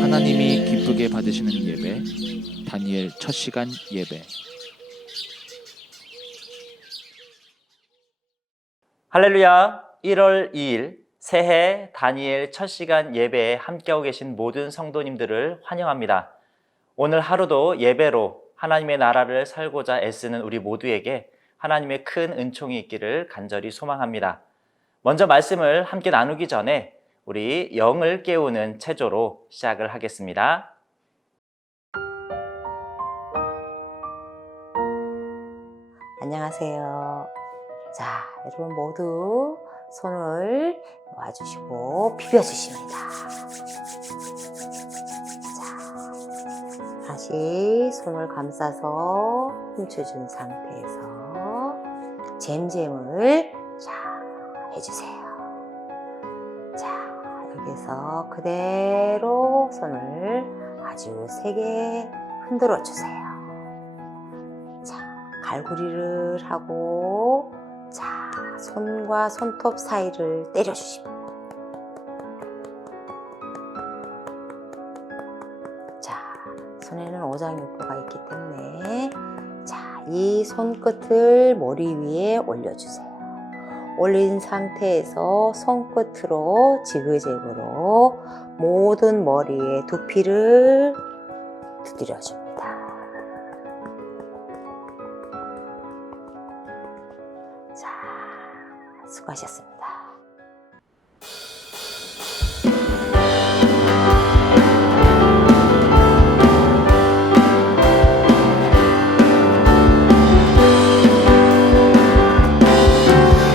하나님이 기쁘게 받으시는 예배, 다니엘 첫 시간 예배. 할렐루야! 1월 2일 새해 다니엘 첫 시간 예배에 함께하고 계신 모든 성도님들을 환영합니다. 오늘 하루도 예배로 하나님의 나라를 살고자 애쓰는 우리 모두에게 하나님의 큰 은총이 있기를 간절히 소망합니다. 먼저 말씀을 함께 나누기 전에 우리 영을 깨우는 체조로 시작을 하겠습니다. 안녕하세요. 자, 여러분 모두 손을 모아주시고 비벼주십니다. 자, 다시 손을 감싸서 훔쳐준 상태에서 잼잼을 자 해주세요. 자, 여기서 그대로 손을 아주 세게 흔들어 주세요. 자, 갈구리를 하고 자, 손과 손톱 사이를 때려주십니다. 자, 손에는 오장육부가 있기 때문에 자, 이 손끝을 머리 위에 올려주세요. 올린 상태에서 손끝으로 지그재그로 모든 머리의 두피를 두드려줍니다. 자, 수고하셨습니다.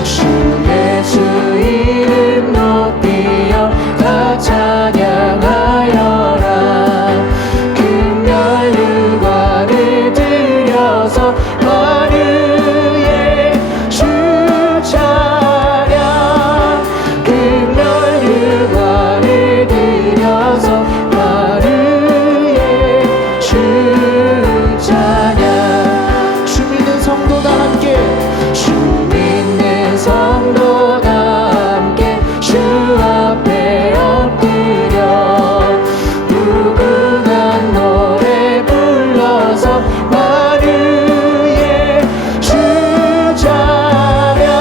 주 예수 이름 높이여 다 찬양하여라. 금열 유관을 들여서 마르의 주 찬양. 금열 유관을 들여서 마르의 주 찬양. 주 믿는 성도다 함께, 주 믿는 성도다 함께 주 앞에 엎드려 무궁한 노래 불러서 마르의 주 찬양.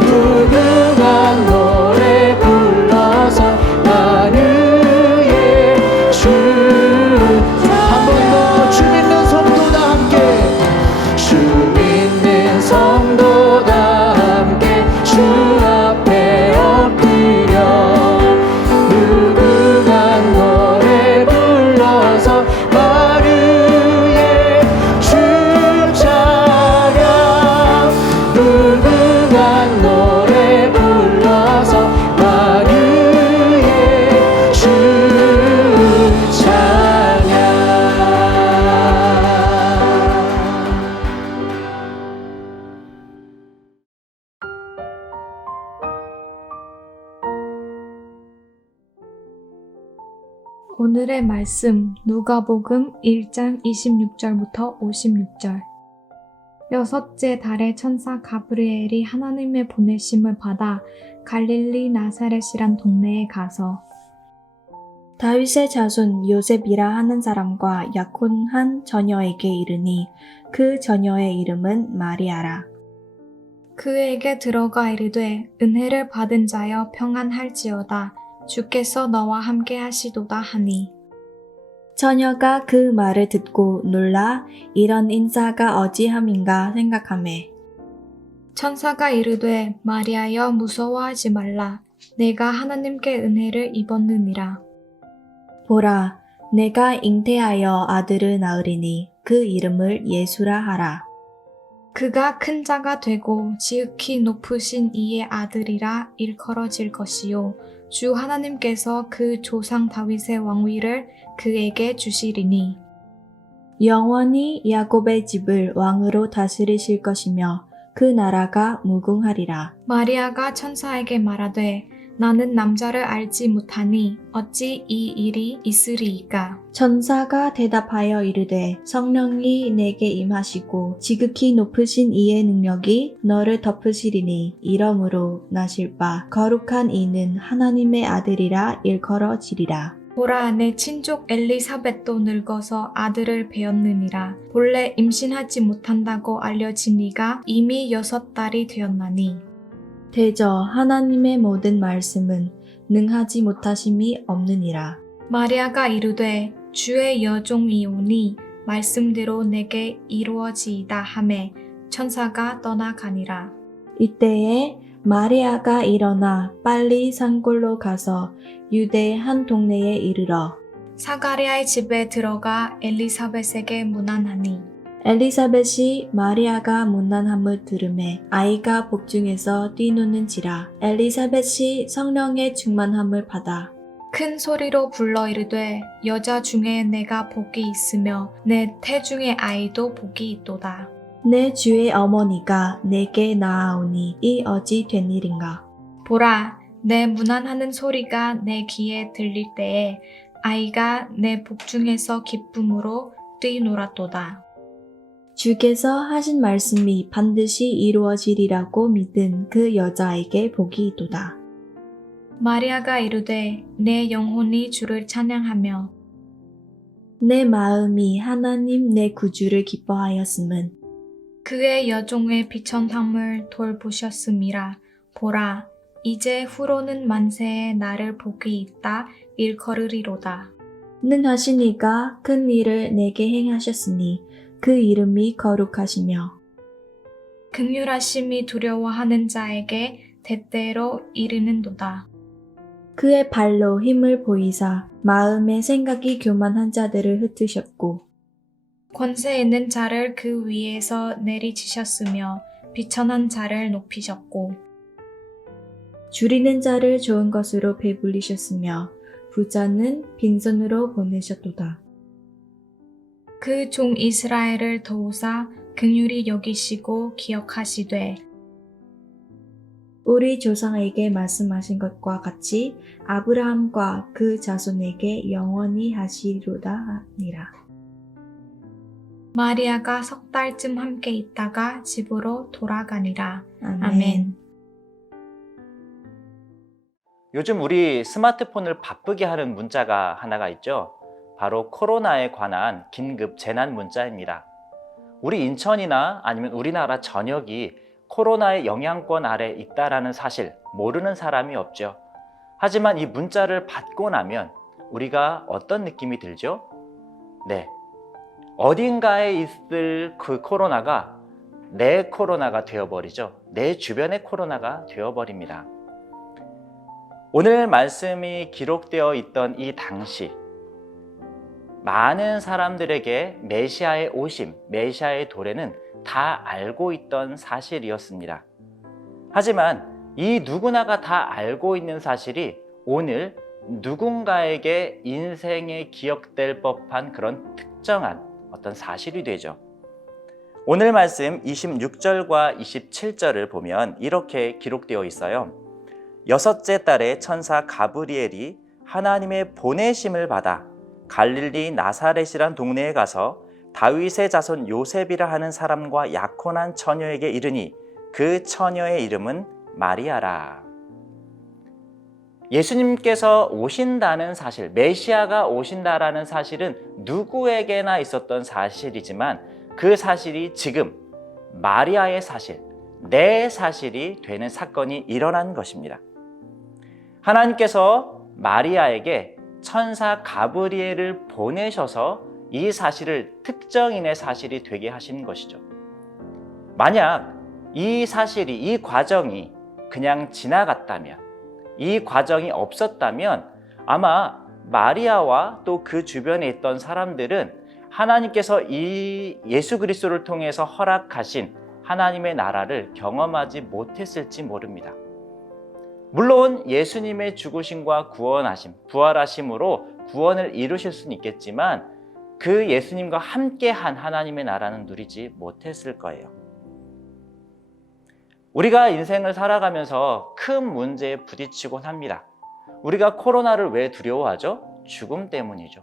무궁한 노래 불러서 마르의 주. 한 번 더 주 믿는 성도다 함께, 주 믿는 성도다 함께 주 앞에 엎드려 무궁한 노래 불러서 마르의 주 찬양. 무궁한 노래 불러서 마르의 주 찬양. 오늘의 말씀 누가복음 1장 26절부터 56절. 여섯째 달에 천사 가브리엘이 하나님의 보내심을 받아 갈릴리 나사렛이란 동네에 가서 다윗의 자손 요셉이라 하는 사람과 약혼한 처녀에게 이르니 그 처녀의 이름은 마리아라. 그에게 들어가 이르되 은혜를 받은 자여 평안할지어다. 주께서 너와 함께 하시도다 하니. 처녀가 그 말을 듣고 놀라 이런 인사가 어찌함인가 생각하매 천사가 이르되 마리아여 무서워하지 말라. 내가 하나님께 은혜를 입었느니라. 보라, 내가 잉태하여 아들을 낳으리니 그 이름을 예수라 하라. 그가 큰 자가 되고 지극히 높으신 이의 아들이라 일컬어질 것이요 주 하나님께서 그 조상 다윗의 왕위를 그에게 주시리니 영원히 야곱의 집을 왕으로 다스리실 것이며 그 나라가 무궁하리라. 마리아가 천사에게 말하되 나는 남자를 알지 못하니 어찌 이 일이 있으리이까? 천사가 대답하여 이르되 성령이 내게 임하시고 지극히 높으신 이의 능력이 너를 덮으시리니 이러므로 나실 바 거룩한 이는 하나님의 아들이라 일컬어지리라. 보라, 내 친족 엘리사벳도 늙어서 아들을 배었느니라. 본래 임신하지 못한다고 알려진 이가 이미 6달이 되었나니. 대저 하나님의 모든 말씀은 능하지 못하심이 없느니라. 마리아가 이르되 주의 여종이 오니 말씀대로 내게 이루어지이다 하매 천사가 떠나가니라. 이때에 마리아가 일어나 빨리 산골로 가서 유대 한 동네에 이르러 사가랴의 집에 들어가 엘리사벳에게 문안하니 엘리사벳이 마리아가 문난함을 들음에 아이가 복중에서 뛰노는지라. 엘리사벳이 성령의 충만함을 받아 큰 소리로 불러 이르되 여자 중에 내가 복이 있으며 내 태중의 아이도 복이 있도다. 내 주의 어머니가 내게 나아오니 이 어찌 된 일인가. 보라, 내 문안하는 소리가 내 귀에 들릴 때에 아이가 내 복중에서 기쁨으로 뛰놀았도다. 주께서 하신 말씀이 반드시 이루어지리라고 믿은 그 여자에게 복이 있도다. 마리아가 이르되 내 영혼이 주를 찬양하며 내 마음이 하나님 내 구주를 기뻐하였음은 그의 여종의 비천함을 돌보셨음이라. 보라, 이제 후로는 만세에 나를 복이 있다 일컬으리로다. 능하신 이가 큰 일을 내게 행하셨으니 그 이름이 거룩하시며 긍휼하심이 두려워하는 자에게 대대로 이르는도다. 그의 발로 힘을 보이사 마음의 생각이 교만한 자들을 흩으셨고 권세 있는 자를 그 위에서 내리치셨으며 비천한 자를 높이셨고 줄이는 자를 좋은 것으로 배불리셨으며 부자는 빈손으로 보내셨도다. 그 종 이스라엘을 도우사 긍휼히 여기시고 기억하시되 우리 조상에게 말씀하신 것과 같이 아브라함과 그 자손에게 영원히 하시리로다 하니라. 마리아가 6달쯤 함께 있다가 집으로 돌아가니라. 아멘. 아멘. 요즘 우리 스마트폰을 바쁘게 하는 문자가 하나가 있죠. 바로 코로나에 관한 긴급 재난 문자입니다. 우리 인천이나 아니면 우리나라 전역이 코로나의 영향권 아래 있다라는 사실 모르는 사람이 없죠. 하지만 이 문자를 받고 나면 우리가 어떤 느낌이 들죠? 네, 어딘가에 있을 그 코로나가 내 코로나가 되어버리죠. 내 주변의 코로나가 되어버립니다. 오늘 말씀이 기록되어 있던 이 당시 많은 사람들에게 메시아의 오심, 메시아의 도래는 다 알고 있던 사실이었습니다. 하지만 이 누구나가 다 알고 있는 사실이 오늘 누군가에게 인생에 기억될 법한 그런 특정한 어떤 사실이 되죠. 오늘 말씀 26절과 27절을 보면 이렇게 기록되어 있어요. 6째 달에 천사 가브리엘이 하나님의 보내심을 받아 갈릴리 나사렛이란 동네에 가서 다윗의 자손 요셉이라 하는 사람과 약혼한 처녀에게 이르니 그 처녀의 이름은 마리아라. 예수님께서 오신다는 사실, 메시아가 오신다라는 사실은 누구에게나 있었던 사실이지만 그 사실이 지금 마리아의 사실, 내 사실이 되는 사건이 일어난 것입니다. 하나님께서 마리아에게 천사 가브리엘을 보내셔서 이 사실을 특정인의 사실이 되게 하신 것이죠. 만약 이 사실이, 이 과정이 그냥 지나갔다면, 이 과정이 없었다면 아마 마리아와 또 그 주변에 있던 사람들은 하나님께서 이 예수 그리스도를 통해서 허락하신 하나님의 나라를 경험하지 못했을지 모릅니다. 물론 예수님의 죽으심과 구원하심, 부활하심으로 구원을 이루실 수는 있겠지만 그 예수님과 함께한 하나님의 나라는 누리지 못했을 거예요. 우리가 인생을 살아가면서 큰 문제에 부딪히곤 합니다. 우리가 코로나를 왜 두려워하죠? 죽음 때문이죠.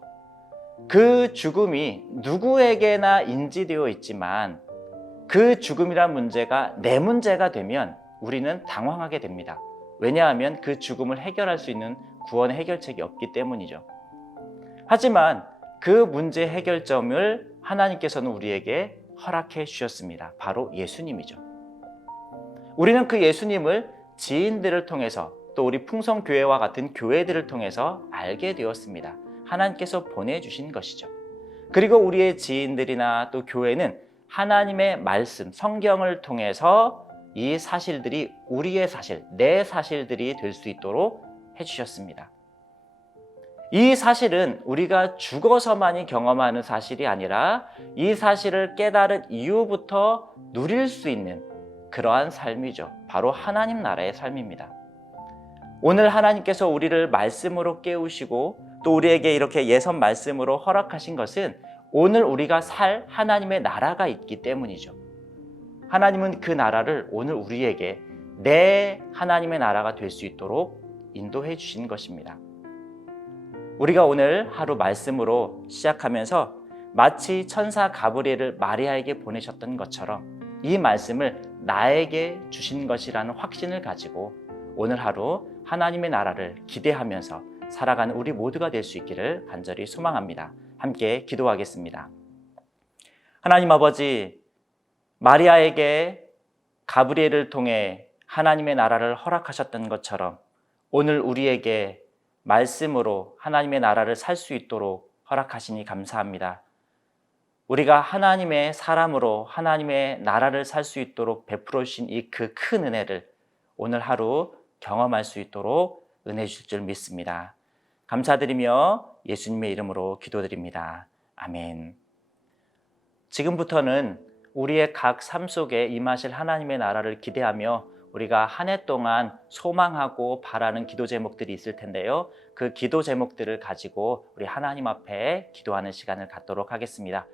그 죽음이 누구에게나 인지되어 있지만 그 죽음이란 문제가 내 문제가 되면 우리는 당황하게 됩니다. 왜냐하면 그 죽음을 해결할 수 있는 구원의 해결책이 없기 때문이죠. 하지만 그 문제 해결점을 하나님께서는 우리에게 허락해 주셨습니다. 바로 예수님이죠. 우리는 그 예수님을 지인들을 통해서 또 우리 풍성교회와 같은 교회들을 통해서 알게 되었습니다. 하나님께서 보내주신 것이죠. 그리고 우리의 지인들이나 또 교회는 하나님의 말씀, 성경을 통해서 이 사실들이 우리의 사실, 내 사실들이 될 수 있도록 해주셨습니다. 이 사실은 우리가 죽어서만이 경험하는 사실이 아니라 이 사실을 깨달은 이후부터 누릴 수 있는 그러한 삶이죠. 바로 하나님 나라의 삶입니다. 오늘 하나님께서 우리를 말씀으로 깨우시고 또 우리에게 이렇게 예선 말씀으로 허락하신 것은 오늘 우리가 살 하나님의 나라가 있기 때문이죠. 하나님은 그 나라를 오늘 우리에게 내 하나님의 나라가 될 수 있도록 인도해 주신 것입니다. 우리가 오늘 하루 말씀으로 시작하면서 마치 천사 가브리엘을 마리아에게 보내셨던 것처럼 이 말씀을 나에게 주신 것이라는 확신을 가지고 오늘 하루 하나님의 나라를 기대하면서 살아가는 우리 모두가 될 수 있기를 간절히 소망합니다. 함께 기도하겠습니다. 하나님 아버지, 마리아에게 가브리엘을 통해 하나님의 나라를 허락하셨던 것처럼 오늘 우리에게 말씀으로 하나님의 나라를 살 수 있도록 허락하시니 감사합니다. 우리가 하나님의 사람으로 하나님의 나라를 살 수 있도록 베풀어 주신 이 그 큰 은혜를 오늘 하루 경험할 수 있도록 은혜 주실 줄 믿습니다. 감사드리며 예수님의 이름으로 기도드립니다. 아멘. 지금부터는 우리의 각 삶 속에 임하실 하나님의 나라를 기대하며 우리가 한 해 동안 소망하고 바라는 기도 제목들이 있을 텐데요. 그 기도 제목들을 가지고 우리 하나님 앞에 기도하는 시간을 갖도록 하겠습니다.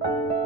자,